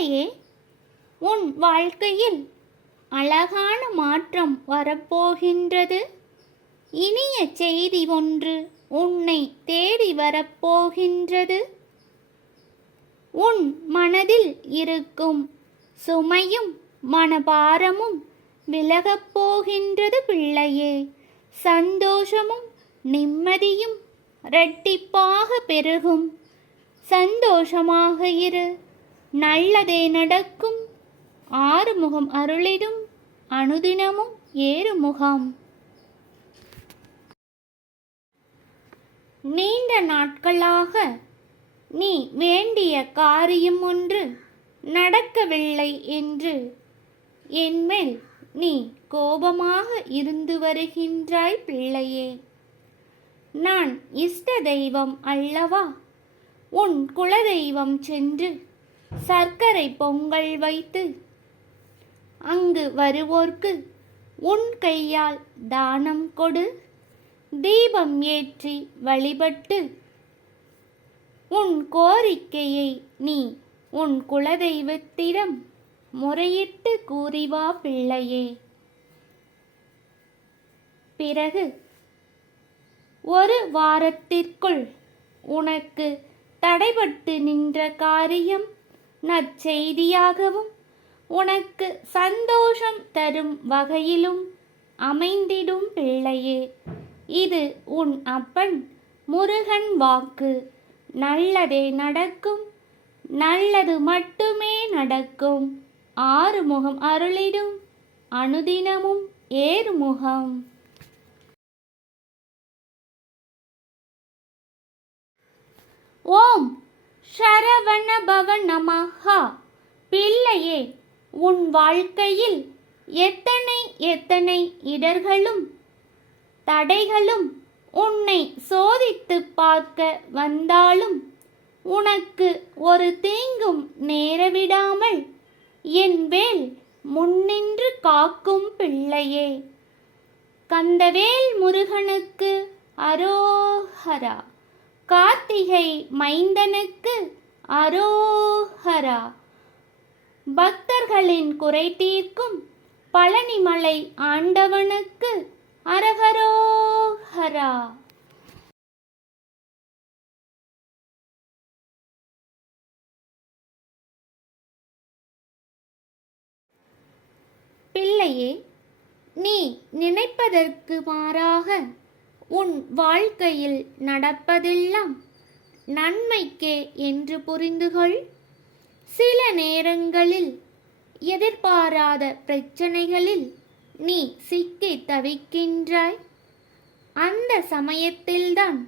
பிள்ளையே, உன் வாழ்க்கையில் அழகான மாற்றம் வரப்போகின்றது. இனிய செய்தி ஒன்று உன்னை தேடி வரப்போகின்றது. உன் மனதில் இருக்கும் சுமையும் மனபாரமும் விலகப் போகின்றது பிள்ளையே. சந்தோஷமும் நிம்மதியும் இரட்டிப்பாக பெருகும். சந்தோஷமாக இரு, நல்லதே நடக்கும். ஆறுமுகம் அருளிடும் அனுதினமும் ஏறுமுகம். நீண்ட நாட்களாக நீ வேண்டிய காரியம் ஒன்று நடக்கவில்லை என்று என்மேல் நீ கோபமாக இருந்து வருகின்றாய் பிள்ளையே. நான் இஷ்ட தெய்வம் அல்லவா? உன் குலதெய்வம் சென்று சர்க்கரை பொங்கல் வைத்து அங்கு வருவோர்க்கு உன் கையால் தானம் கொடு. தீபம் ஏற்றி வழிபட்டு உன் கோரிக்கையை நீ உன் குலதெய்வத்திடம் முறையிட்டு கூறிவா பிள்ளையே. பிறகு ஒரு வாரத்திற்குள் உனக்கு தடைபட்டு நின்ற காரியம் நற்செய்தியாகவும் உனக்கு சந்தோஷம் தரும் வகையிலும் அமைந்திடும் பிள்ளையே. இது உன் அப்பன் முருகன் வாக்கு. நல்லதே நடக்கும், நல்லது மட்டுமே நடக்கும். ஆறுமுகம் அருளிடும் அனுதினமும் ஏறுமுகம். ஓம் சரவண பவ நமஹா. பிள்ளையே, உன் வாழ்க்கையில் எத்தனை இடர்களும் தடைகளும் உன்னை சோதித்து பார்க்க வந்தாலும் உனக்கு ஒரு தீங்கும் நேரவிடாமல் என் வேல் முன்னின்று காக்கும் பிள்ளையே. கந்தவேல் முருகனுக்கு அரோஹரா. கார்த்திகை மைந்தனுக்கு அரோஹரா. பக்தர்களின் குறை தீர்க்கும் பழனிமலை ஆண்டவனுக்கு அரஹரோஹரா. பிள்ளையே, நீ நினைப்பதற்கு மாறாக உன் வாழ்க்கையில் நடப்பதெல்லாம் நன்மைக்கே என்று புரிந்துகொள். சில நேரங்களில் எதிர்பாராத பிரச்சனைகளில் நீ சிக்கி தவிக்கின்றாய். அந்த சமயத்தில்தான்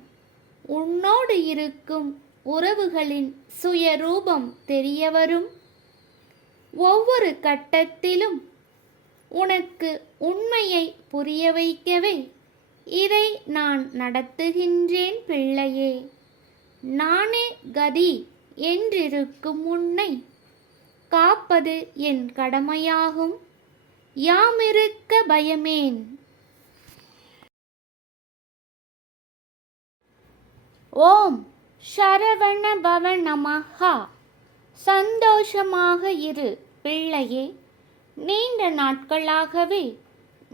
உன்னோடு இருக்கும் உறவுகளின் சுயரூபம் தெரியவரும். ஒவ்வொரு கட்டத்திலும் உனக்கு உண்மையை புரிய வைக்கவே இதை நான் நடத்துகின்றேன் பிள்ளையே. நானே கதி என்றிருக்கும் உன்னை காப்பது என் கடமையாகும். யாமிருக்க பயமேன். ஓம் சரவண பவ நமஹா. சந்தோஷமாக இரு பிள்ளையே. நீண்ட நாட்களாகவே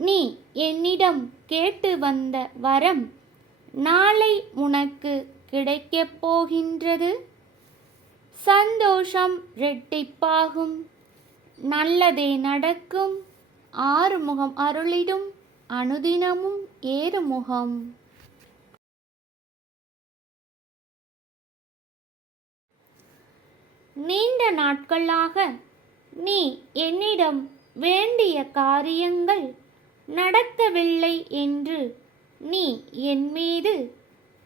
நீ என்னிடம் கேட்டு வந்த வரம் நாளை உனக்கு கிடைக்கப் போகின்றது. சந்தோஷம் இரட்டிப்பாகும், நல்லதே நடக்கும். ஆறுமுகம் அருளிடும் அனுதினமும் ஏறுமுகம். நீண்ட நாட்களாக நீ என்னிடம் வேண்டிய காரியங்கள் நடக்கவில்லை என்று நீ என் மீது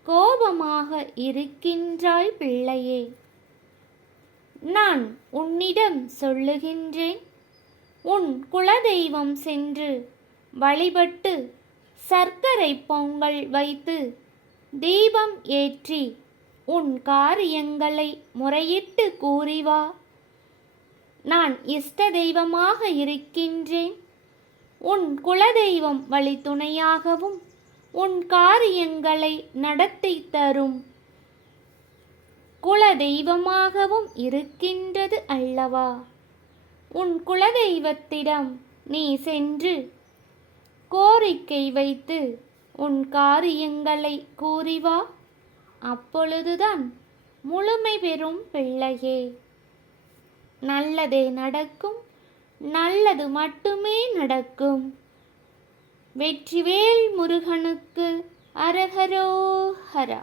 கோபமாக இருக்கின்றாய் பிள்ளையே. நான் உன்னிடம் சொல்லுகின்றேன், உன் குலதெய்வம் சென்று வழிபட்டு சர்க்கரை பொங்கல் வைத்து தீபம் ஏற்றி உன் காரியங்களை முறையிட்டு கூறிவா. நான் இஷ்ட தெய்வமாக இருக்கின்றேன். உன் குலதெய்வம் வழித்துணையாகவும் உன் காரியங்களை நடத்தி தரும். குல தெய்வமாகவும் இருக்கின்றது அல்லவா? உன் குலதெய்வத்திடம் நீ சென்று கோரிக்கை வைத்து உன் காரியங்களை கூறிவா. அப்பொழுதுதான் முழுமை பெறும் பிள்ளையே. நல்லதே நடக்கும், நல்லது மட்டுமே நடக்கும். வெற்றிவேல் முருகனுக்கு அரஹரோஹரா.